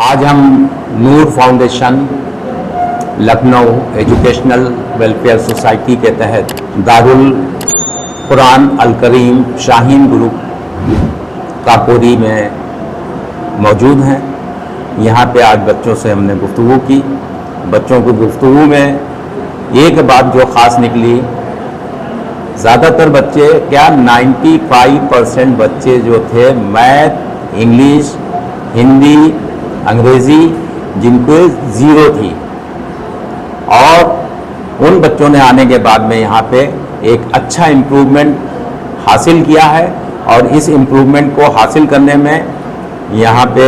आज हम Noor foundation Lucknow educational welfare society के तहत दारुल कुरान अल करीम शाहीन ग्रुप काकोरी में मौजूद हैं। यहाँ पे आज बच्चों से हमने गुफ्तगू की। बच्चों की गुफ्तगू में एक बात जो ख़ास निकली, ज़्यादातर बच्चे 95% बच्चे जो थे मैथ, इंग्लिश, हिंदी, अंग्रेज़ी जिनको ज़ीरो थी, और उन बच्चों ने आने के बाद में यहाँ पे एक अच्छा इम्प्रूवमेंट हासिल किया है। और इस इम्प्रूवमेंट को हासिल करने में यहाँ पे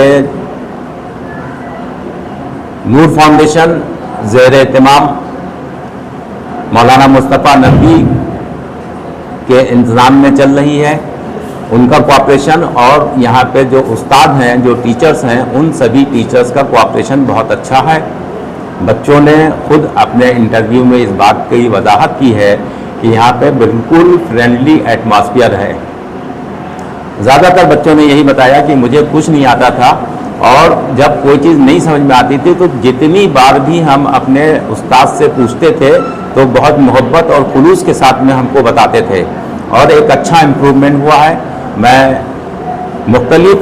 नूर फाउंडेशन ज़ेर-ए-एहतिमाम मौलाना मुस्तफ़ा नकवी के इंतज़ाम में चल रही है। उनका कोऑपरेशन और यहाँ पे जो उस्ताद हैं, जो टीचर्स हैं, उन सभी टीचर्स का कोऑपरेशन बहुत अच्छा है। बच्चों ने खुद अपने इंटरव्यू में इस बात की वजाहत की है कि यहाँ पे बिल्कुल फ्रेंडली एटमॉस्फेयर है। ज़्यादातर बच्चों ने यही बताया कि मुझे कुछ नहीं आता था, और जब कोई चीज़ नहीं समझ में आती थी तो जितनी बार भी हम अपने उस्ताद से पूछते थे तो बहुत मोहब्बत और खुलूस के साथ में हमको बताते थे, और एक अच्छा इम्प्रूवमेंट हुआ है। मैं मुख्तलिफ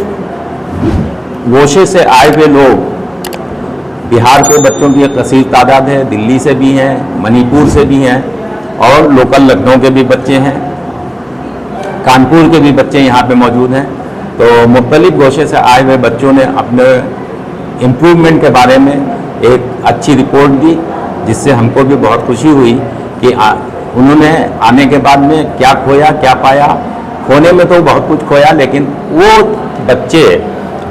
गोशे से आए हुए लोग, बिहार के बच्चों की एक कसीर तादाद है, दिल्ली से भी हैं, मणिपुर से भी हैं, और लोकल लखनऊ के भी बच्चे हैं, कानपुर के भी बच्चे यहाँ पे मौजूद हैं। तो मुख्तलिफ गोशे से आए हुए बच्चों ने अपने इम्प्रूवमेंट के बारे में एक अच्छी रिपोर्ट दी, जिससे हमको भी बहुत खुशी हुई कि उन्होंने आने के बाद में क्या खोया क्या पाया। खोने में तो बहुत कुछ खोया, लेकिन वो बच्चे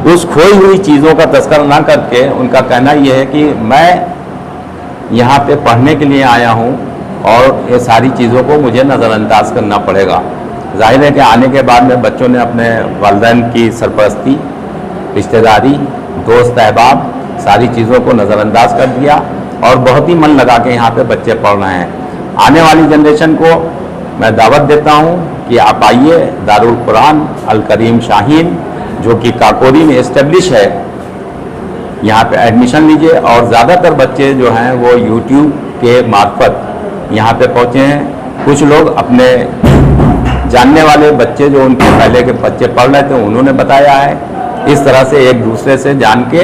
उस खोई हुई चीज़ों का तस्करा ना करके, उनका कहना यह है कि मैं यहाँ पे पढ़ने के लिए आया हूँ और ये सारी चीज़ों को मुझे नज़रअंदाज करना पड़ेगा। जाहिर है कि आने के बाद में बच्चों ने अपने वालिदैन की सरपरस्ती, रिश्तेदारी, दोस्त अहबाब, सारी चीज़ों को नज़रअंदाज कर दिया, और बहुत ही मन लगा के यहाँ पे बच्चे पढ़ रहे हैं। आने वाली जनरेशन को मैं दावत देता हूँ कि आप आइए, दारुल कुरान अल करीम शाहीन जो कि काकोरी में इस्टेब्लिश है, यहाँ पे एडमिशन लीजिए। और ज़्यादातर बच्चे जो हैं वो यूट्यूब के मार्फत यहाँ पे पहुँचे हैं। कुछ लोग अपने जानने वाले बच्चे जो उनके पहले के बच्चे पढ़ रहे थे, उन्होंने बताया है। इस तरह से एक दूसरे से जान के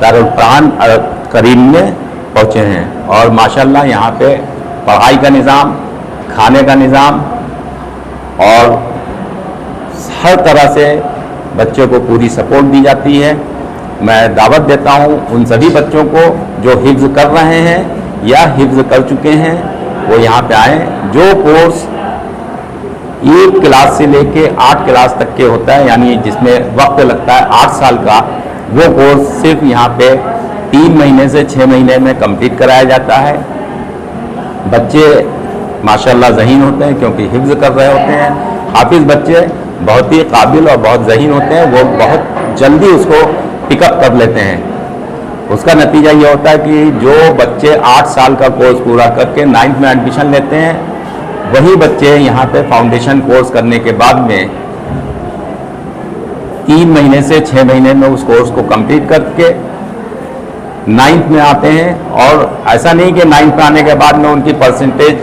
दारुल कुरान अल करीम में पहुँचे हैं। और माशाल्लाह यहाँ पे पढ़ाई का निज़ाम, खाने का निज़ाम और हर तरह से बच्चों को पूरी सपोर्ट दी जाती है। मैं दावत देता हूँ उन सभी बच्चों को जो हिफ्ज़ कर रहे हैं या हिफ्ज़ कर चुके हैं, वो यहाँ पे आएँ। जो कोर्स 1 क्लास से लेके 8 क्लास तक के होता है, यानी जिसमें वक्त लगता है 8 साल का, वो कोर्स सिर्फ यहाँ पे 3 महीने से 6 महीने में कंप्लीट कराया जाता है। बच्चे माशाल्लाह ज़हीन होते हैं क्योंकि हिफ्ज़ कर रहे होते हैं। हाफिज़ बच्चे बहुत ही काबिल और बहुत ज़हीन होते हैं, वो बहुत जल्दी उसको पिकअप कर लेते हैं। उसका नतीजा ये होता है कि जो बच्चे 8 साल का कोर्स पूरा करके 9th में एडमिशन लेते हैं, वही बच्चे यहाँ पे फाउंडेशन कोर्स करने के बाद में 3 महीने से 6 महीने में उस कोर्स को कंप्लीट करके 9th में आते हैं। और ऐसा नहीं कि 9th में आने के बाद में उनकी परसेंटेज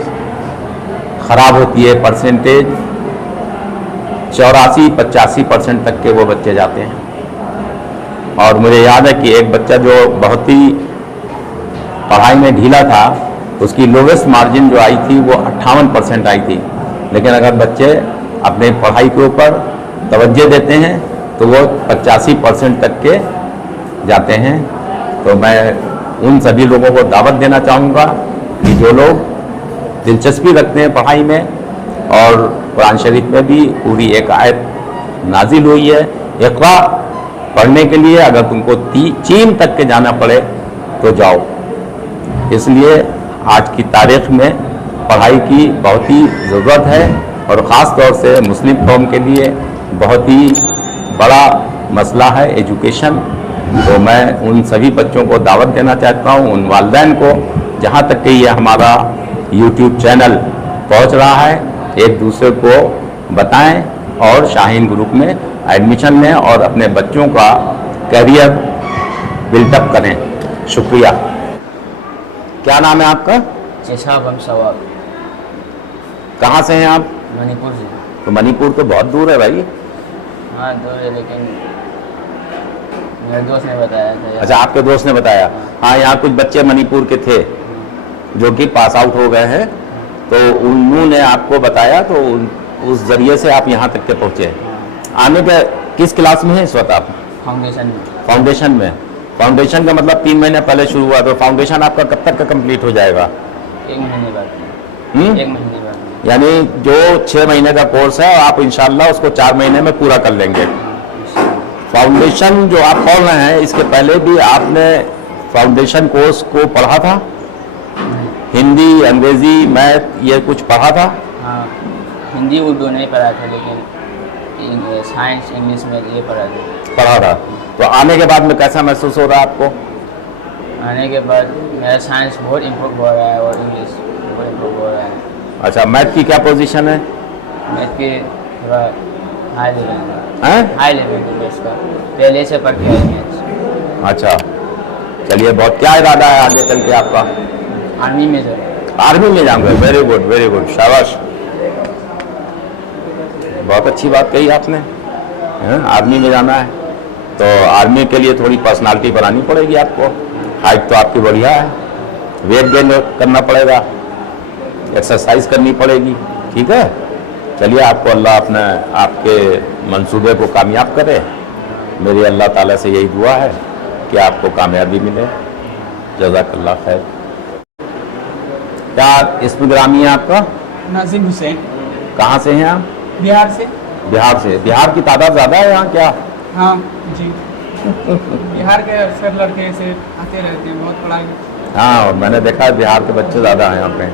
ख़राब होती है। परसेंटेज 84-85% तक के वो बच्चे जाते हैं। और मुझे याद है कि एक बच्चा जो बहुत ही पढ़ाई में ढीला था, उसकी लोवेस्ट मार्जिन जो आई थी वो 58% आई थी। लेकिन अगर बच्चे अपने पढ़ाई के ऊपर तवज्जो देते हैं तो वो 85% तक के जाते हैं। तो मैं उन सभी लोगों को दावत देना चाहूँगा कि जो लोग दिलचस्पी रखते हैं पढ़ाई में, और कुरान शरीफ में भी पूरी एक आयत नाजिल हुई है, इक़रा, पढ़ने के लिए अगर तुमको चीन तक के जाना पड़े तो जाओ। इसलिए आज की तारीख में पढ़ाई की बहुत ही ज़रूरत है, और ख़ास तौर से मुस्लिम कौम के लिए बहुत ही बड़ा मसला है एजुकेशन। तो मैं उन सभी बच्चों को दावत देना चाहता हूँ, उन वालिदैन को, जहाँ तक कि ये हमारा यूट्यूब चैनल पहुँच रहा है, एक दूसरे को बताएं और शाहीन ग्रुप में एडमिशन लें और अपने बच्चों का कैरियर बिल्टअप करें। शुक्रिया। क्या नाम है आपका? चेशाबम सवाब। कहाँ से हैं आप? मणिपुर से। तो मणिपुर तो बहुत दूर है भाई। हाँ दूर है, लेकिन मेरे दोस्त ने बताया था। अच्छा, आपके दोस्त ने बताया। हाँ, यहाँ कुछ बच्चे मणिपुर के थे जो कि पास आउट हो गए हैं, तो उन्होंने आपको बताया, तो उस जरिए से आप यहाँ तक के पहुँचे। आने के किस क्लास में है इस वक्त आप? फाउंडेशन में। फाउंडेशन में। फाउंडेशन का मतलब 3 महीने पहले शुरू हुआ, तो फाउंडेशन आपका कब तक का कंप्लीट हो जाएगा? 1 महीने बाद। 1 महीने बाद। यानी जो 6 महीने का कोर्स है, आप इंशाल्लाह उसको 4 महीने में पूरा कर लेंगे। फाउंडेशन जो आप पढ़ रहे हैं, इसके पहले भी आपने फाउंडेशन कोर्स को पढ़ा था? हिंदी, अंग्रेजी, मैथ ये कुछ पढ़ा था? हाँ, हिंदी उर्दू नहीं पढ़ा था, लेकिन साइंस इंग्लिश में ये पढ़ा था। तो आने के बाद में कैसा महसूस हो रहा है आपको? आने के बाद मेरा साइंस बहुत इम्प्रूव हो रहा है और इंग्लिश बहुत इम्प्रूव हो रहा है। अच्छा, मैथ की क्या पोजीशन है? मैथ के थोड़ा हाई लेवल हैं? हाई लेवल के बेस का पहले से पढ़ के आए मैथ्स। अच्छा, चलिए, बहुत क्या इरादा है आगे चल के आपका? आर्मी में सर। आर्मी में जाऊंगा। वेरी गुड, वेरी गुड, शाबाश। बहुत अच्छी बात कही आपने। आर्मी में जाना है तो आर्मी के लिए थोड़ी पर्सनालिटी बनानी पड़ेगी आपको। हाइट तो आपकी बढ़िया है, वेट गेन करना पड़ेगा, एक्सरसाइज करनी पड़ेगी। ठीक है, चलिए, आपको अल्लाह अपने आपके मंसूबे को कामयाब करे। मेरी अल्लाह ताला से यही दुआ है कि आपको कामयाबी मिले। जज़ाकल्लाह खैर। क्या इसमें ग्रामी है आपका? नाजिम हुसैन। कहाँ से हैं आप? बिहार से। बिहार से। बिहार की तादाद ज़्यादा है यहाँ क्या? हाँ जी। बिहार के अक्सर लड़के ऐसे आते रहते हैं, बहुत पढ़ाई। हाँ, और मैंने देखा है बिहार के बच्चे ज़्यादा हैं यहाँ पे।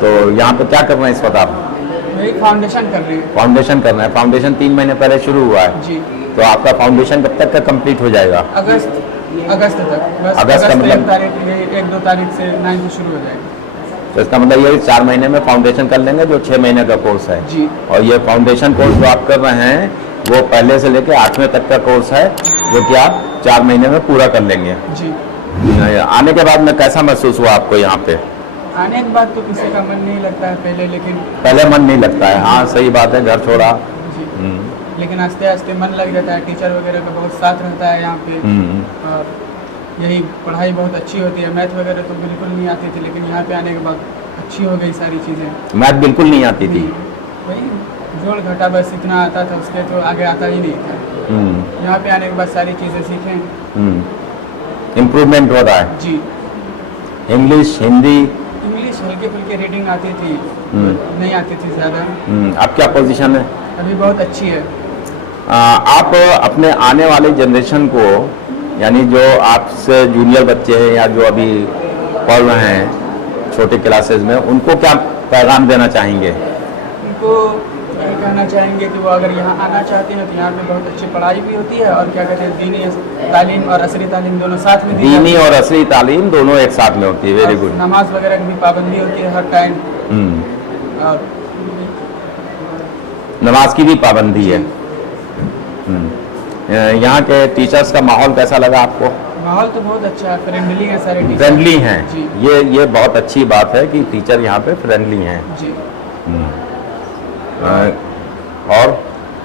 तो यहाँ पे क्या कर रहे हैं इस वक्त आप? वही फाउंडेशन कर रहे हैं। फाउंडेशन करना है। फाउंडेशन 3 महीने पहले शुरू हुआ है जी। तो आपका फाउंडेशन कब तक का कंप्लीट हो जाएगा? अगस्त तक। बस अगस्त का मतलब? 1 तारीख, 1-2 तारीख से 9 शुरू हो जाएगा। तो इसका मतलब ये 4 महीने में फाउंडेशन कर लेंगे, जो 6 महीने का कोर्स है। जी। और ये फाउंडेशन कोर्स जो आप कर रहे हैं वो पहले से लेकर 8वें तक का कोर्स है, जो कि आप 4 महीने में पूरा कर लेंगे। जी। आने के बाद में कैसा महसूस हुआ आपको यहाँ पे? आने के बाद तो किसी का मन नहीं लगता है पहले, लेकिन पहले मन नहीं लगता है। हाँ, सही बात है, घर छोड़ा। जी। लेकिन आस्ते आस्ते मन लग जाता है। टीचर वगैरह का बहुत साथ रहता है यहाँ पे, और यही पढ़ाई बहुत अच्छी होती है। मैथ वगैरह तो बिल्कुल नहीं आती थी, लेकिन यहाँ पे आने के बाद अच्छी हो गई सारी चीज़ें। मैथ बिल्कुल नहीं आती थी? वही जोड़ घटा बस इतना आता था, उसके तो आगे आता ही नहीं था। यहाँ पे आने के बाद सारी चीज़ें सीखें। इम्प्रूवमेंट हो रहा है। जी। इंग्लिश, हिंदी? इंग्लिश हल्की फुल्की रीडिंग आती थी, नहीं आती थी ज़्यादा। अब क्या पोजीशन है? अभी बहुत अच्छी है। आप अपने आने वाले जनरेशन को, यानी जो आपसे जूनियर बच्चे हैं या जो अभी पढ़ रहे हैं छोटे क्लासेस में, उनको क्या पैगाम देना चाहेंगे? उनको ये कहना चाहेंगे कि वो अगर यहाँ आना चाहते हैं तो यहाँ पे बहुत अच्छी पढ़ाई भी होती है, और क्या कहते हैं, दीनी तालीम और असरी तालीम दोनों साथ में दी दीनी और असली तालीम दोनों एक साथ में होती है। Very good. नमाज वगैरह की भी पाबंदी होती है हर टाइम, और नमाज की भी पाबंदी है। यहाँ के टीचर्स का माहौल कैसा लगा आपको? माहौल तो बहुत अच्छा है, फ्रेंडली है सारे टीचर। फ्रेंडली हैं जी। ये बहुत अच्छी बात है कि टीचर यहाँ पे फ्रेंडली हैं। जी। और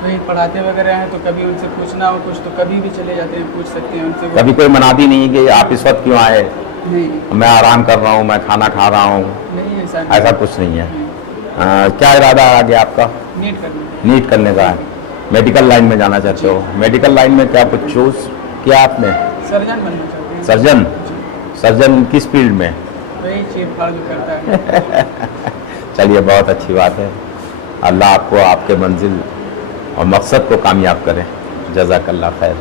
वही पढ़ाते वगैरह हैं, तो कभी उनसे पूछना हो कुछ तो कभी भी चले जाते हैं, पूछ सकते हैं उनसे। कभी कोई मनाती नहीं कि आप इस वक्त क्यों आए? नहीं, मैं आराम कर रहा हूँ, मैं खाना खा रहा हूँ, नहीं ऐसा कुछ नहीं है। क्या इरादा है आगे आपका? नीट करने का है। मेडिकल लाइन में जाना चाहते हो? मेडिकल लाइन में क्या कुछ चूज किया आपने? सर्जन बनना चाहते हैं। सर्जन? सर्जन किस फील्ड में? वही चीर फाड़ जो करता है। चलिए, बहुत अच्छी बात है। अल्लाह आपको आपके मंजिल और मकसद को कामयाब करे। जज़ाकल्लाह खैर।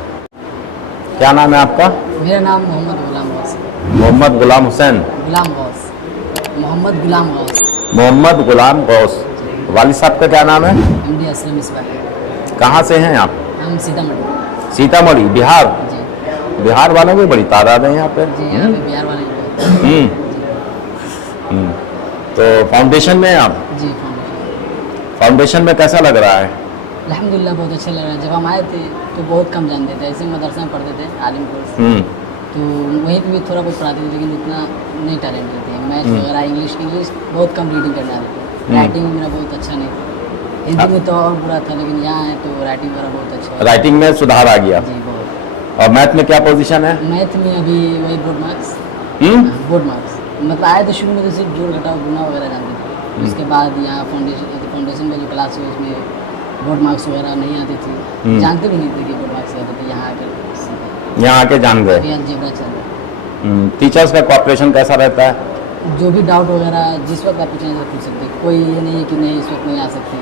क्या नाम है आपका? मेरा नाम मोहम्मद गुलाम गौस। मोहम्मद गुलाम हुसैन? गुलाम गौस, मोहम्मद गुलाम गौस। मोहम्मद गुलाम गौस। वालिद साहब का क्या नाम है? एमडी असलम मिसबाह। कहाँ से हैं आप? हम सीतामढ़ी। सीतामढ़ी, बिहार? जी। बिहार वालों की बड़ी तादाद है यहाँ पे। जी, यहाँ पे बिहार वाले हैं। तो फाउंडेशन में हैं आप? जी। फाउंडेशन में कैसा लग रहा है? अल्हम्दुलिल्लाह बहुत अच्छा लग रहा है। जब हम आए थे तो बहुत कम जानते थे, ऐसे मदरसा में पढ़ते थे आलिम कोर्स, तो वहीं पे भी थोड़ा बहुत पढ़ाते थे, लेकिन इतना नहीं टैलेंटेड थे। मैथ वगैरह इंग्लिश बहुत कम रीडिंग करने आते थे। राइटिंग में मेरा बहुत अच्छा नहीं था, हिंदी में तो और बुरा था, लेकिन यहाँ है तो राइटिंग वगैरह बहुत अच्छा है। राइटिंग में सुधार आ गया। जी बहुत। और मैथ में क्या पोजीशन है? मैथ में अभी वही बोर्ड मार्क्स। बोर्ड मार्क्स मतलब आए तो शुरू में तो सिर्फ जोड़ घटाव गुना वगैरह जानते थे, उसके बाद यहाँ फाउंडेशन में जो क्लास हुई उसमें बोर्ड मार्क्स वगैरह नहीं आती थी, जानते भी नहीं थे कि बोर्ड मार्क्स आते थे। यहाँ आके जान गए। जेबरा चल रहा है। टीचर्स का कोऑपरेशन कैसा रहता है? जो भी डाउट वगैरह जिस वक्त आप पूछना तो पूछ सकते, कोई ये नहीं है कि नहीं इस वक्त नहीं आ सकते।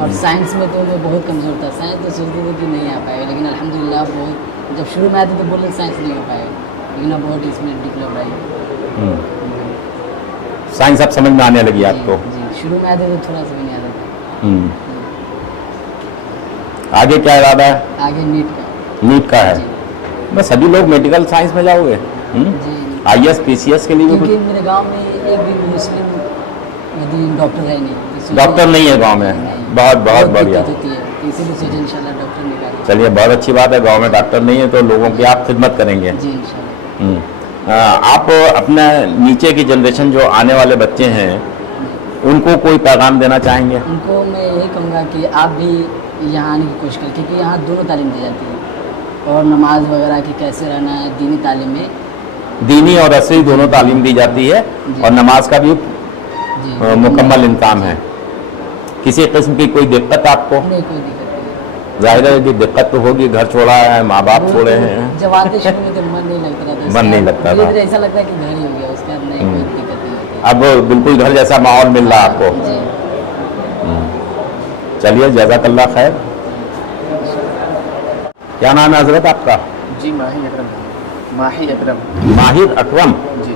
और साइंस में तो मैं बहुत कमज़ोर था, साइंस तो सोचते थे कि नहीं आ पाएगा, लेकिन अल्हम्दुलिल्लाह बहुत, जब शुरू में आते तो बोले साइंस नहीं हो पाएगा, लेकिन अब बहुत इसमें डेवलप आई। साइंस अब समझ में आने लगी आपको? जी, शुरू में आते तो थोड़ा सा भी नहीं आता था। आगे क्या इरादा है? आगे नीट का है। बस सभी लोग मेडिकल साइंस में जाओगे? जी। IAS PCS के लिए भी क्योंकि मेरे गांव में एक भी मुस्लिम यदि डॉक्टर है नहीं, डॉक्टर नहीं है गांव में। बहुत बहुत बढ़िया, दिक्कत होती है, इसीलिए सोचे इंशाल्लाह डॉक्टर निकालेंगे। चलिए बहुत अच्छी बात है, गांव में डॉक्टर नहीं है तो लोगों की आप खिदमत करेंगे। जी इंशाल्लाह। आप अपने नीचे की जनरेशन जो आने वाले बच्चे हैं उनको कोई पैगाम देना चाहेंगे? उनको मैं यही कहूँगा कि आप भी यहाँ आने की कोशिश करें, क्योंकि यहाँ दोनों तालीम दी जाती है, और नमाज वगैरह की कैसे रहना है दीनी तालीम में, दीनी और असली दोनों तालीम दी जाती है, और नमाज का भी मुकम्मल इंतजाम है। किसी किस्म की कोई दिक्कत आपको? नहीं, कोई दिक्कत नहीं। जाहिर है कि दिक्कत तो होगी, घर छोड़ा है, माँ बाप छोड़े हैं। जब आते शुरू में तो मन नहीं लगता था, मन नहीं लगता था, ऐसा लगता है कि घर ही हो गया, उसके बाद नहीं कोई दिक्कत नहीं होती। अब बिल्कुल घर जैसा माहौल मिल रहा है आपको। जी चलिए जज़ाकल्लाह खैर। क्या नाम है हजरत आपका? जी माहिर अकरम। माहिर अकरम जी।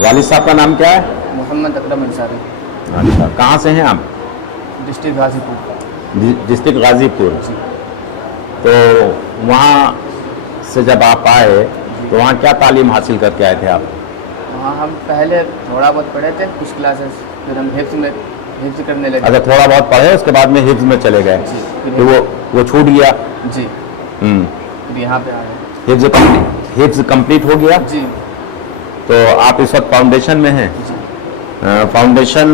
वालिद साहब का नाम क्या है? मोहम्मद अकरम अंसारी। अच्छा, कहाँ से हैं आप? डिस्ट्रिक्ट गाजीपुर। डिस्ट्रिक्ट गाजीपुर। जी। तो वहाँ से जब आप आए तो वहाँ क्या तालीम हासिल करके आए थे आप? वहाँ हम पहले थोड़ा बहुत पढ़े थे कुछ क्लासेस, फिर हम हिफ्ज़ करने लगे। अच्छा, थोड़ा बहुत पढ़े, उसके बाद में हिफ्ज़ में चले गए। जी। तो वो छूट गया। जी। फिर यहाँ पे आए। हिफ्ज़ कंप्लीट हो गया। जी। तो आप इस वक्त फाउंडेशन में हैं। जी। फाउंडेशन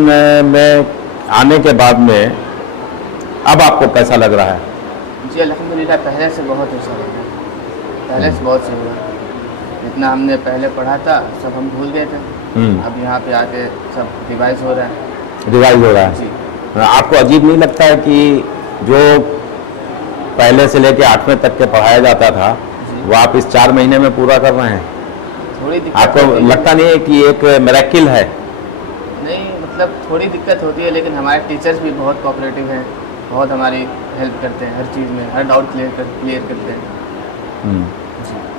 में आने के बाद में अब आपको कैसा लग रहा है? जी अल्हम्दुलिल्लाह पहले से बहुत अच्छा लगा, पहले से बहुत सही हुआ। जितना हमने पहले पढ़ा था सब हम भूल गए थे, अब यहाँ पे आके सब रिवाइज हो रहा है। रिवाइज हो रहा है। जी। आपको अजीब नहीं लगता है कि जो पहले से लेके 8वें तक के पढ़ाया जाता था वो आप इस 4 महीने में पूरा कर रहे हैं? थोड़ी दिक्कत आपको होती है। लगता नहीं है कि एक मिरेकल है? नहीं, मतलब थोड़ी दिक्कत होती है, लेकिन हमारे टीचर्स भी बहुत कोऑपरेटिव हैं, बहुत हमारी हेल्प करते हैं हर चीज़ में, हर डाउट क्लियर करते हैं।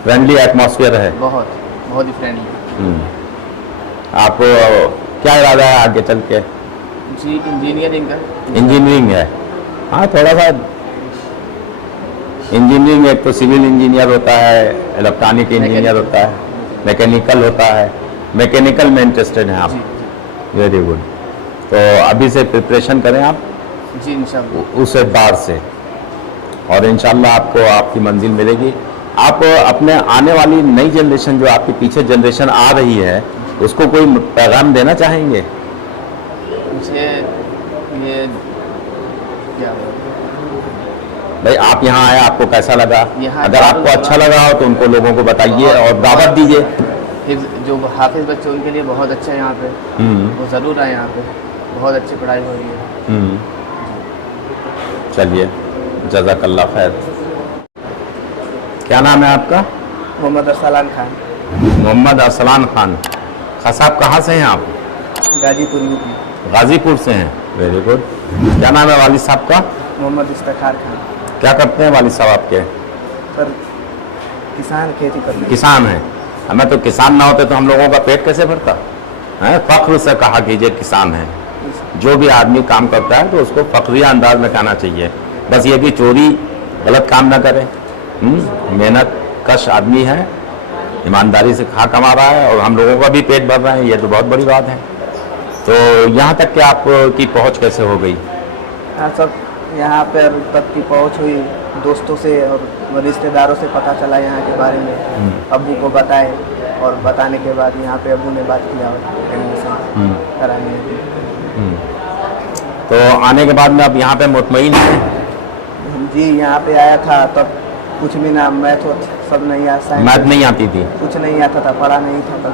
फ्रेंडली एटमॉस्फेयर है? बहुत ही फ्रेंडली। आप क्या इरादा है आगे चल के? जी इंजीनियरिंग का। इंजीनियरिंग है। हाँ, थोड़ा सा इंजीनियरिंग, एक तो सिविल इंजीनियर होता है, इलेक्ट्रॉनिक इंजीनियर होता है, मैकेनिकल होता है। मैकेनिकल में इंटरेस्टेड हैं आप? Very good. तो अभी से प्रिपरेशन करें आप जी इंशाल्लाह उस एतबार से, और इंशाल्लाह आपको आपकी मंजिल मिलेगी। आप अपने आने वाली नई जनरेशन, जो आपके पीछे जनरेशन आ रही है, उसको कोई पैगाम देना चाहेंगे? मुझे ये क्या भाई, आप यहाँ आए, आपको कैसा लगा? यहाँ अगर आपको अच्छा लगा हो तो उनको लोगों को बताइए और दावत दीजिए। जो हाफिज बच्चे उनके लिए बहुत अच्छा है यहाँ पे, वो ज़रूर आए यहाँ पे, बहुत अच्छी पढ़ाई हो रही है। चलिए जज़ाकल्लाह खैर। क्या नाम है आपका? मोहम्मद अरसलान खान। मोहम्मद अरसलान खान। साहब कहाँ से हैं आप? गाजीपुर यूपी। गाजीपुर से हैं, वेरी गुड। क्या नाम है वालिद साहब का? मोहम्मद इफ्तिखार खान। क्या करते हैं वालिद साहब आपके? सर किसान, खेती करते हैं। किसान हैं। हमें तो किसान ना होते तो हम लोगों का पेट कैसे भरता है? फख्र से कहा कीजिए किसान है। जो भी आदमी काम करता है तो उसको फख्रिया अंदाज में कहना चाहिए। बस ये कि चोरी गलत काम ना करे, मेहनत कश आदमी है, ईमानदारी से खा कमा रहा है और हम लोगों का भी पेट भर रहा है, ये तो बहुत बड़ी बात है। तो यहाँ तक कि आपकी पहुँच कैसे हो गई? हाँ सब यहाँ पर तक की पहुँच हुई दोस्तों से और रिश्तेदारों से पता चला यहाँ के बारे में, अब्बू को बताए और बताने के बाद यहाँ पे अब्बू ने बात किया और एडमिशन कराने की। तो आने के बाद में अब यहाँ पे मुतमईन हैं? जी यहाँ पे आया था तब कुछ भी ना मैथ सब नहीं आता, साइंस मैथ नहीं आती थी? कुछ नहीं आता था, पढ़ा नहीं था तब।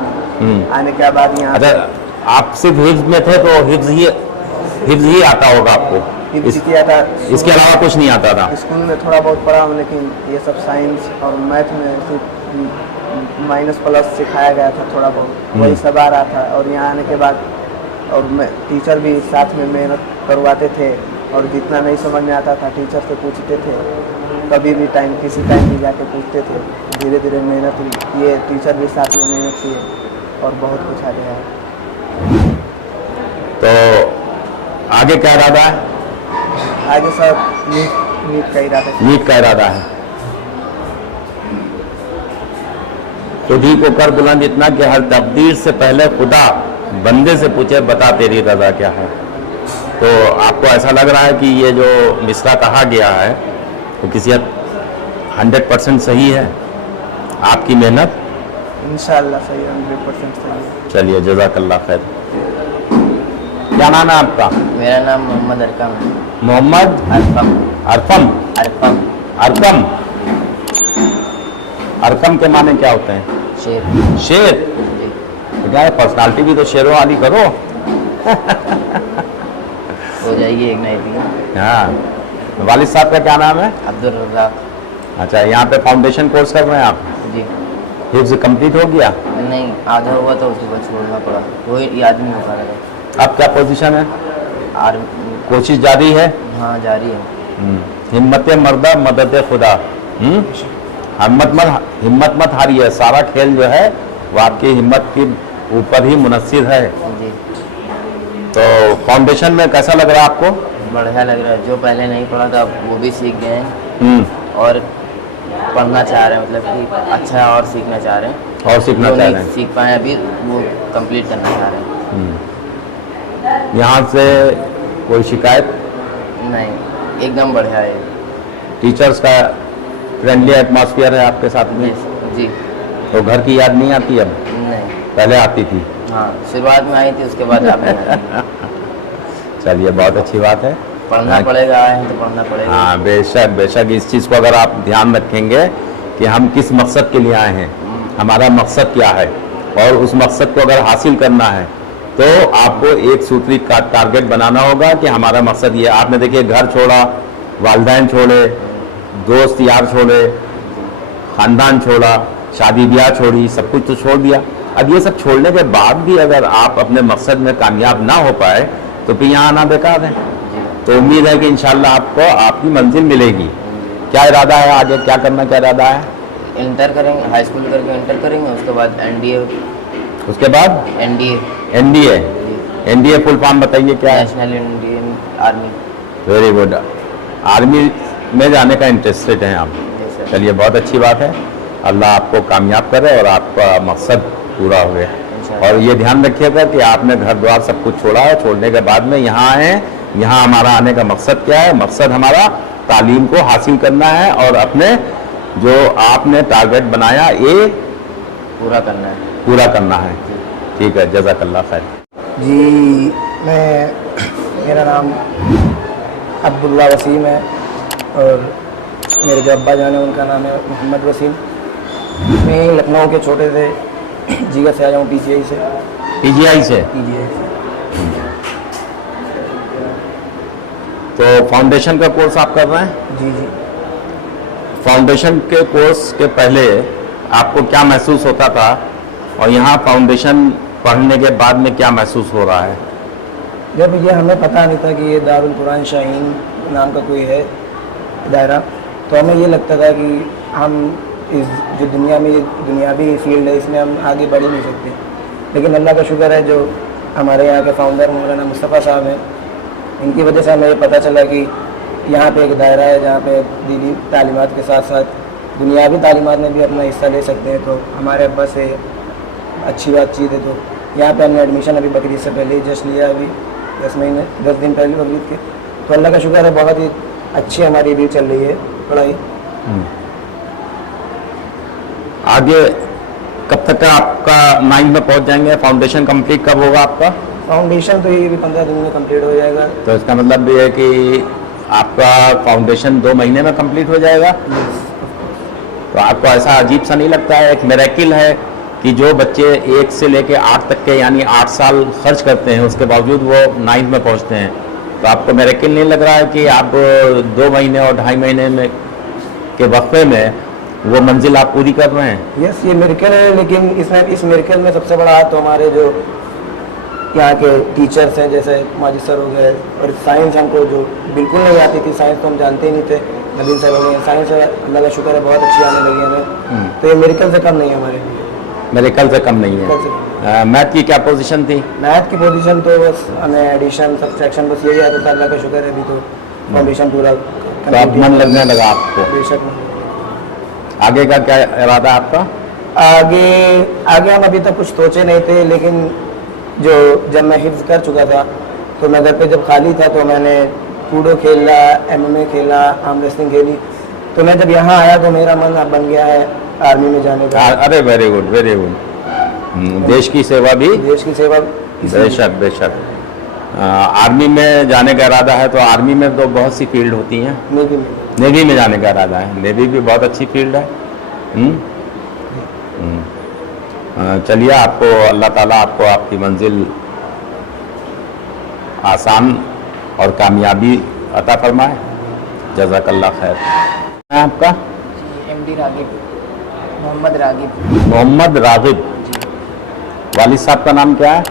आने के बाद यहाँ अच्छा, आप सिर्फ हिफ्ज में थे तो हिफ्ज ही आता होगा आपको? किया था, इसके अलावा कुछ नहीं आता था? स्कूल में थोड़ा बहुत पढ़ा हूँ, लेकिन ये सब साइंस और मैथ में सिर्फ माइनस प्लस सिखाया गया था थोड़ा बहुत, वही सब आ रहा था। और यहाँ आने के बाद और मैं टीचर भी साथ में मेहनत करवाते थे और जितना नहीं समझ में आता था टीचर से पूछते थे, कभी भी किसी टाइम भी जाके पूछते थे। धीरे धीरे मेहनत हुई, ये टीचर भी साथ में मेहनत किए और बहुत कुछ आ गया है। तो आगे क्या इरादा है? आगे सब नीट का इरादा है। नीट का इरादा है। खुद ही को कर बुलंद इतना कि हर तकदीर से पहले खुदा बंदे से पूछे बता तेरी रजा क्या है। तो आपको ऐसा लग रहा है कि ये जो मिसरा कहा गया है तो किसी 100% सही है? आपकी मेहनत इंशाअल्लाह सही, 100% सही है। चलिए जज़ाकल्लाह खैर। क्या नाम है आपका? मेरा नाम मोहम्मद अरकम है। मोहम्मद अरकम। अरकम? अरकम। अरकम? अरकम के माने क्या होते हैं? शेर। शेर? तो क्या है, पर्सनालिटी भी तो शेरों वाली करो। हो जाएगी एक नई भी। हाँ। वालिद साहब का क्या नाम है? अब्दुल रज़ाक। अच्छा, यहाँ पे फाउंडेशन कोर्स कर रहे हैं आप? जी। हिफ्ज़ कंप्लीट हो गया? नहीं, आधा हुआ तो उसके बाद छोड़ना पड़ा, कोई याद नहीं हो पा रहा था। अब क्या पोजीशन है? आर्मी। कोशिश जारी है? हाँ जारी है। हिम्मत मर्दा मदद खुदा। हिम्मत मत हारिए, सारा खेल जो है वो आपकी हिम्मत के ऊपर ही मुनस्सिर है। जी। तो फाउंडेशन में कैसा लग रहा है आपको? बढ़िया लग रहा है, जो पहले नहीं पढ़ा था वो भी सीख गए हैं और पढ़ना चाह रहे हैं, मतलब कि अच्छा और सीखना चाह रहे हैं। और सीखना जो चाह नहीं रहे हैं? सीख पाए अभी वो कंप्लीट करना चाह रहे हैं। यहाँ से कोई शिकायत नहीं, एकदम बढ़िया है। टीचर्स का फ्रेंडली एटमॉस्फेयर है आपके साथ में? जी। तो घर की याद नहीं आती अब? नहीं, पहले आती थी? हाँ शुरुआत में आई थी, उसके बाद आप चलिए बहुत अच्छी बात है। पढ़ना पड़ेगा, आए हैं तो पढ़ना पड़ेगा। हाँ बेशक बेशक, इस चीज़ को अगर आप ध्यान रखेंगे कि हम किस मकसद के लिए आए हैं, हमारा मकसद क्या है, और उस मकसद को अगर हासिल करना है तो आपको एक सूत्री का टारगेट बनाना होगा कि हमारा मकसद ये। आपने देखिए घर छोड़ा, वालिदैन छोड़े, दोस्त यार छोड़े, ख़ानदान छोड़ा, शादी ब्याह छोड़ी, सब कुछ तो छोड़ दिया। अब ये सब छोड़ने के बाद भी अगर आप अपने मकसद में कामयाब ना हो पाए तो फिर यहाँ आना बेकार है। तो उम्मीद है कि इंशाल्लाह आपको आपकी मंजिल मिलेगी। क्या इरादा है आगे, क्या करना, क्या इरादा है? इंटर करेंगे, हाई स्कूल करके इंटर करेंगे, उसके बाद एनडीए। उसके बाद NDA. NDA? NDA full form बताइए क्या है? National Indian army. Very good. Army में जाने का इंटरेस्टेड हैं आप? चलिए बहुत अच्छी बात है। अल्लाह आपको कामयाब करे और आपका मकसद पूरा हुए। और ये ध्यान रखिएगा कि आपने घर द्वार सब कुछ छोड़ा है, छोड़ने के बाद में यहाँ आए। यहाँ हमारा आने का मकसद क्या है? मकसद हमारा तालीम को हासिल करना है और अपने जो आपने टारगेट बनाया ये पूरा करना है। पूरा करना है। ठीक है, जज़ाकल्लाह खैर। जी मेरा नाम अब्दुल्ला वसीम है और मेरे जो अब्बा जान है उनका नाम है मोहम्मद वसीम। मैं लखनऊ के छोटे से जीगा से आया हूँ, पीजीआई से। पीजीआई से? पीजीआई से। तो फाउंडेशन का कोर्स आप कर रहे हैं? जी जी। फाउंडेशन के कोर्स के पहले आपको क्या महसूस होता था और यहाँ फाउंडेशन पढ़ने के बाद में क्या महसूस हो रहा है? जब ये हमें पता नहीं था कि ये दारुल कुरान शाहीन नाम का कोई है दायरा, तो हमें ये लगता था कि हम इस जो दुनिया में दुनियावी फील्ड है इसमें हम आगे बढ़ ही नहीं सकते। लेकिन अल्लाह का शुक्र है जो हमारे यहाँ के फाउंडर मौलाना मुस्तफ़ा साहब हैं, इनकी वजह से हमें ये पता चला कि यहाँ पे एक दायरा है जहाँ पे दीनी तालीमात के साथ साथ दुनियावी तालीमात में भी अपना हिस्सा ले सकते हैं। तो हमारे अब्बा से अच्छी बातचीत है, तो यहाँ पे हमने एडमिशन अभी बकरीद से पहले ही जस्ट लिया, अभी 10 दिन पहले बकरीद के। तो अल्लाह का शुक्र है, बहुत ही अच्छी हमारी भी चल रही है पढ़ाई। आगे कब तक आपका 9 में पहुंच जाएंगे? फाउंडेशन कंप्लीट कब होगा आपका? फाउंडेशन तो ये भी 15 दिन में कंप्लीट हो जाएगा। तो इसका मतलब ये है कि आपका फाउंडेशन 2 महीने में कंप्लीट हो जाएगा। तो आपको ऐसा अजीब सा नहीं लगता है? एक मिरेकिल है कि जो बच्चे 1 से लेके 8 तक के यानी 8 साल खर्च करते हैं, उसके बावजूद वो 9 में पहुंचते हैं। तो आपको मिरेकिल नहीं लग रहा है कि आप 2 महीने और 2.5 महीने में के वक्फे में वो मंजिल आप पूरी कर रहे हैं? यस, ये मिरेकल है, लेकिन इस मिरेकल में सबसे बड़ा हाथ तो हमारे जो यहाँ के टीचर्स हैं, जैसे माजिद सर हो गए, और साइंस हमको जो बिल्कुल नहीं आती थी, साइंस तो हम जानते ही नहीं थे, नदीम सर हो गए, साइंस अल्लाह का शुक्र है बहुत अच्छी आने लगी हमें। तो ये मिरेकल से कम नहीं है हमारे लिए। मेडिकल से कम नहीं है। मैथ की क्या पोजीशन थी? मैथ की पोजीशन तो बस हमें एडिशन सब्ट्रैक्शन बस यही आता था, अल्लाह का शुक्र है अभी तो फाउंडेशन पूरा। तो अब मन लगने लगा आपको? बेशक। आगे का क्या इरादा है आपका? आगे हम अभी तक कुछ सोचे नहीं थे, लेकिन जब मैं हिफ्ज कर चुका था तो मैं घर पे जब खाली था तो मैंने कूडो खेला, MMA खेला, आर्म रेसलिंग खेली। तो मैं जब यहाँ आया तो मेरा मन अब बन गया है आर्मी में जाने का। अरे वेरी गुड, वेरी गुड। देश की सेवा भी, देश की सेवा। बेशक बेशक। आर्मी में जाने का इरादा है तो आर्मी में तो बहुत सी फील्ड होती हैं। नेवी में जाने का इरादा है? नेवी भी बहुत अच्छी फील्ड है। चलिए, आपको अल्लाह ताला आपको आपकी मंजिल आसान और कामयाबी अता फरमाए। जज़ाकल्लाह खैर। आपका? MD रागिब, मोहम्मद रागिब। मोहम्मद रागिब। वालिद साहब का नाम क्या है?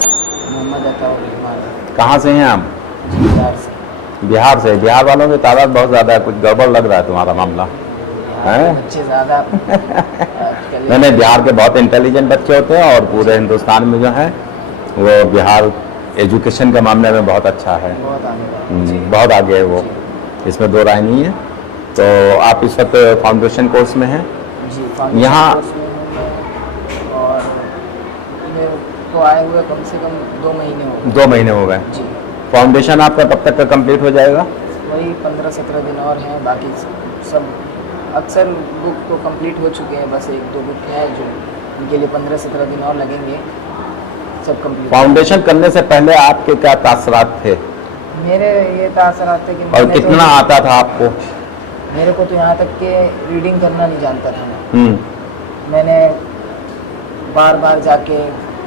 मोहम्मद अताउल रहमान। कहाँ से हैं आप? बिहार से। बिहार से। बिहार वालों की तादाद बहुत ज़्यादा है, कुछ गड़बड़ लग रहा है तुम्हारा मामला है? बच्चे ज़्यादा मैंने बिहार के बहुत इंटेलिजेंट बच्चे होते हैं और पूरे हिंदुस्तान में जो है वो बिहार एजुकेशन के मामले में बहुत अच्छा है, बहुत आगे है वो, इसमें दो राय नहीं है। तो आप इस वक्त फाउंडेशन कोर्स में हैं जी? यहाँ और मेरे को आए हुए कम से कम 2 महीने हो गए। 2 महीने हो गए जी। फाउंडेशन आपका कब तक का कंप्लीट हो जाएगा? वही 15-17 दिन और हैं, बाकी सब अक्सर बुक तो कंप्लीट हो चुके हैं, बस 1-2 बुक हैं जो उनके लिए 15-17 दिन और लगेंगे, सब कंप्लीट। फाउंडेशन करने से पहले आपके क्या तासरात थे? मेरे ये तासरात थे कि और कितना आता था आपको? मेरे को तो यहाँ तक कि रीडिंग करना नहीं जानता था मैं। मैंने बार बार जाके,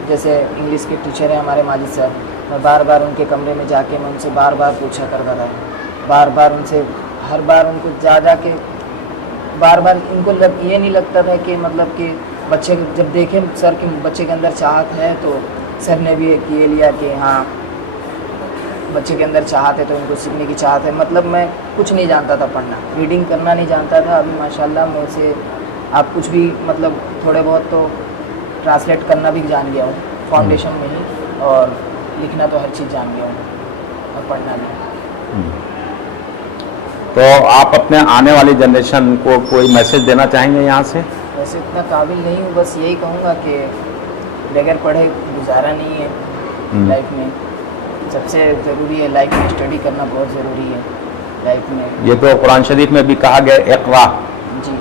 जैसे इंग्लिश के टीचर हैं हमारे माजिद सर, मैं बार बार उनके कमरे में जाके मैं उनसे बार बार पूछा करता था, बार बार उनसे, हर बार उनको जा के बार बार इनको ये नहीं लगता था कि मतलब कि बच्चे जब देखे सर कि बच्चे के अंदर चाहत है, तो सर ने भी एक ये लिया कि हाँ बच्चे के अंदर चाहत है तो इनको सीखने की चाहत है। मतलब मैं कुछ नहीं जानता था पढ़ना, रीडिंग करना नहीं जानता था। अभी माशाल्लाह मैं से आप कुछ भी मतलब थोड़े बहुत तो ट्रांसलेट करना भी जान गया हूँ फाउंडेशन में ही, और लिखना तो हर चीज़ जान गया हूँ और पढ़ना भी। तो आप अपने आने वाली जनरेशन को कोई मैसेज देना चाहेंगे यहाँ से? वैसे इतना काबिल नहीं हूँ, बस यही कहूँगा कि बगैर पढ़े गुजारा नहीं है लाइफ में। सबसे ज़रूरी है लाइफ में स्टडी करना, बहुत ज़रूरी है लाइफ में। ये तो कुरान शरीफ में भी कहा गया, इक़रा जी।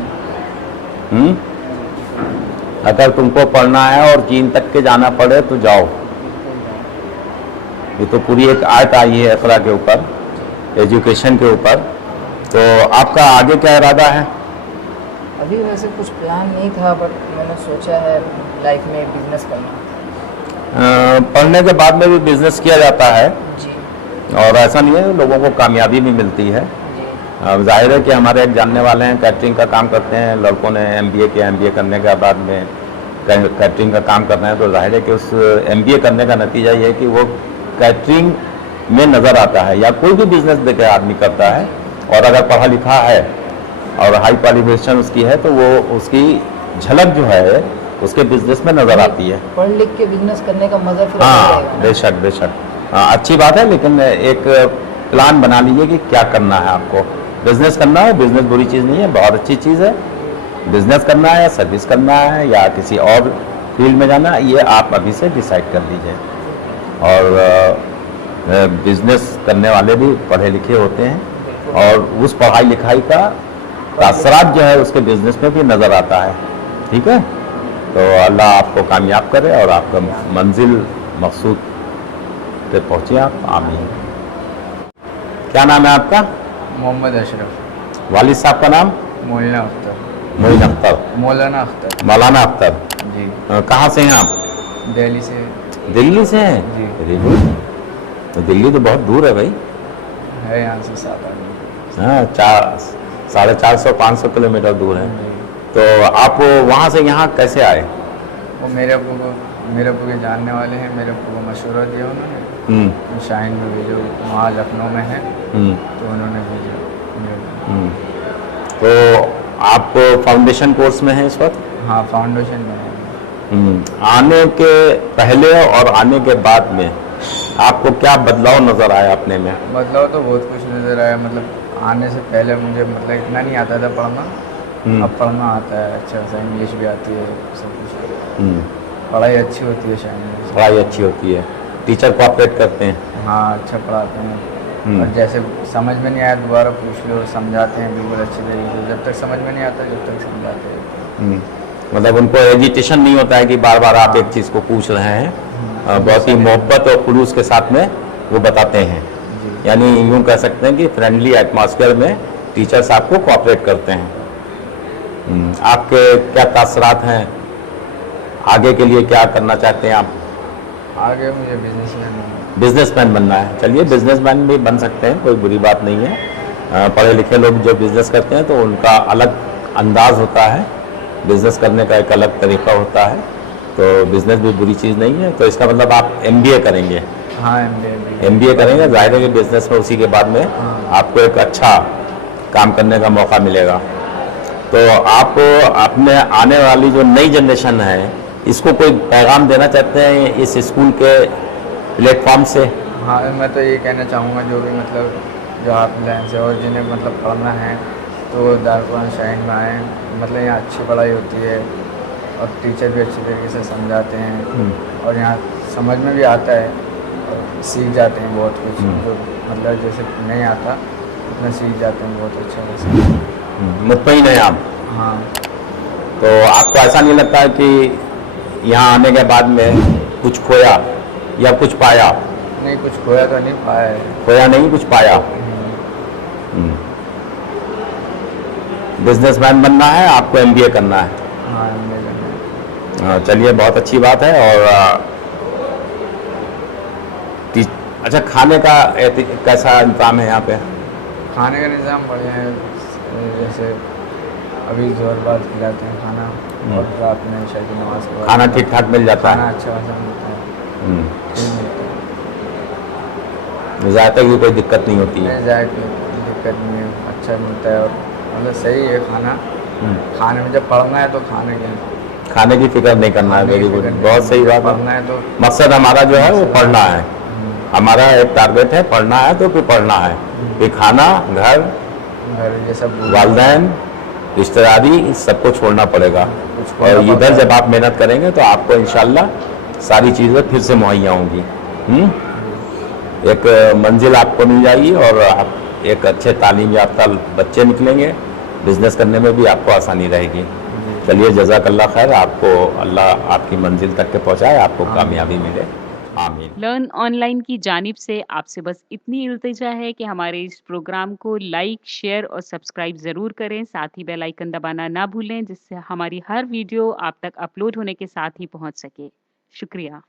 अगर तुमको पढ़ना है और चीन तक के जाना पड़े तो जाओ। ये तो पूरी एक आयत आई है इक़रा के ऊपर, एजुकेशन के ऊपर। तो आपका आगे क्या इरादा है? अभी वैसे कुछ प्लान नहीं था, बट मैंने सोचा है लाइफ में बिजनेस करना। पढ़ने के बाद में भी बिजनेस किया जाता है जी। और ऐसा नहीं है, लोगों को कामयाबी भी मिलती है। अब जाहिर है कि हमारे एक जानने वाले हैं, कैटरिंग का काम करते हैं, लड़कों ने MBA किया, MBA करने के बाद में कैटरिंग का काम कर रहे हैं। तो जाहिर है कि उस MBA करने का नतीजा ये है कि वो कैटरिंग में नज़र आता है, या कोई भी बिजनेस देखे आदमी करता है, और अगर पढ़ा लिखा है और हाई क्वालिफिकेशन उसकी है तो वो उसकी झलक जो है उसके बिजनेस में नज़र आती है। पढ़ लिख के बिजनेस करने का मज़ा फिर हाँ, बेशक बेशक। अच्छी बात है, लेकिन एक प्लान बना लीजिए कि क्या करना है आपको। बिजनेस करना है, बिजनेस बुरी चीज़ नहीं है, बहुत अच्छी चीज़ है। बिजनेस करना है, सर्विस करना है, या किसी और फील्ड में जाना, ये आप अभी से डिसाइड कर लीजिए। और बिजनेस करने वाले भी पढ़े लिखे होते हैं और उस पढ़ाई लिखाई का असरात जो है उसके बिजनेस में भी नज़र आता है। ठीक है, तो अल्लाह आपको कामयाब करे और आपका मंजिल मकसूद पे पहुँचे आप, आमीन। क्या नाम है आपका? मोहम्मद अशरफ। वालिद साहब का नाम? मौलाना अख्तर। मोइन अख्तर। मौलाना अख्तर। मौलाना अख्तर। जी। कहाँ से हैं आप? दिल्ली से। दिल्ली से हैं? जी। Very good. तो दिल्ली तो बहुत दूर है भाई। है यहाँ से 7-8। हाँ, 450-500 किलोमीटर दूर है। जी। तो आप वहाँ से यहाँ कैसे आए? वो मेरे अब्बू के जानने वाले हैं, मेरे अब्बू को मशवरा दिया उन्होंने, शाहीन में भेजो, वहाँ लखनऊ में है, तो उन्होंने भेजा मेरे को। तो आप फाउंडेशन कोर्स में हैं इस वक्त? हाँ, फाउंडेशन में है। आने के पहले और आने के बाद में आपको क्या बदलाव नज़र आया अपने में? बदलाव तो बहुत कुछ नज़र आया। मतलब आने से पहले मुझे मतलब इतना नहीं आता था पढ़ना, अब पढ़ना आता है अच्छा सा, इंग्लिश भी आती है, सब कुछ। पढ़ाई अच्छी होती है शायद में। पढ़ाई अच्छी होती है, टीचर कोऑपरेट करते हैं? हाँ, अच्छा पढ़ाते हैं। और जैसे समझ में नहीं आया दोबारा पूछ लो, समझाते हैं बिल्कुल अच्छी तरीके से। जब तक समझ में नहीं आता जब तक समझाते हैं। मतलब उनको एजिटेशन नहीं होता है कि बार बार आप एक चीज़ को पूछ रहे हैं, बहुत ही मोहब्बत और खुलूस के साथ में वो बताते हैं। यानी यूँ कह सकते हैं कि फ्रेंडली एटमॉस्फेयर में टीचर्स आपको कोऑपरेट करते हैं। आपके क्या तासरात हैं, आगे के लिए क्या करना चाहते हैं आप? आगे मुझे बिजनेसमैन बनना है। चलिए, बिजनेसमैन भी बन सकते हैं, कोई बुरी बात नहीं है। पढ़े लिखे लोग जो बिजनेस करते हैं तो उनका अलग अंदाज होता है, बिजनेस करने का एक अलग तरीका होता है, तो बिजनेस भी बुरी चीज़ नहीं है। तो इसका मतलब आप MBA करेंगे? हाँ, MBA करेंगे, जाहिर है कि बिजनेस में उसी के बाद में आपको एक अच्छा काम करने का मौका मिलेगा। तो आप अपने आने वाली जो नई जनरेशन है इसको कोई पैगाम देना चाहते हैं इस स्कूल के प्लेटफॉर्म से? हाँ, मैं तो ये कहना चाहूँगा जो भी मतलब जो आप लाइन से और जिन्हें मतलब पढ़ना है तो दारुल शाहीन में आएँ। मतलब यहाँ अच्छी पढ़ाई होती है और टीचर भी अच्छी तरीके से समझाते हैं और यहाँ समझ में भी आता है और सीख जाते हैं बहुत कुछ। जो मतलब जैसे नहीं आता उतना सीख जाते हैं बहुत अच्छा वैसे। मुतमईन है आप? हाँ। तो आपको ऐसा नहीं लगता है कि यहाँ आने के बाद में कुछ खोया या कुछ पाया? नहीं, कुछ खोया तो नहीं, पाया है। खोया नहीं, कुछ पाया। बिजनेसमैन बनना है, आपको MBA करना है? हाँ, MBA करना है। चलिए, बहुत अच्छी बात है। और अच्छा, खाने का कैसा इंतजाम है यहाँ पे? खाने का निज़ाम बढ़िया है। जैसे अभी जोर बाद खिलाते हैं खाना और रात में ईशा की नमाज के बाद खाना ठीक ठाक मिल जाता खाना है? अच्छा खासा मिलता है। ठीक मिलता है। जायके की कोई दिक्कत नहीं होती है? जायके की दिक्कत नहीं है, अच्छा मिलता है और मतलब सही है खाना। खाने में जब पढ़ना है तो खाने की फिक्र नहीं करना है। वेरी गुड, बहुत सही बात है। पढ़ना है तो मकसद हमारा जो है वो पढ़ना है, हमारा एक टारगेट है पढ़ना है, तो फिर पढ़ना है। फिर खाना, घर ये सब वालिदैन, रिश्तेदारी सबको छोड़ना पड़ेगा। और इधर जब आप मेहनत करेंगे तो आपको इंशाल्लाह सारी चीज़ें फिर से मुहैया होंगी। एक मंजिल आपको मिल जाएगी और आप एक अच्छे तालीम याफ्ता बच्चे निकलेंगे, बिजनेस करने में भी आपको आसानी रहेगी। चलिए, जज़ाकल्लाह खैर, आपको अल्लाह आपकी मंजिल तक के पहुँचाए, आपको कामयाबी मिले, आमीन। लर्न ऑनलाइन की जानिब से आपसे बस इतनी इल्तिजा है कि हमारे इस प्रोग्राम को लाइक, शेयर और सब्सक्राइब ज़रूर करें। साथ ही बेल आइकन दबाना ना भूलें, जिससे हमारी हर वीडियो आप तक अपलोड होने के साथ ही पहुंच सके। शुक्रिया।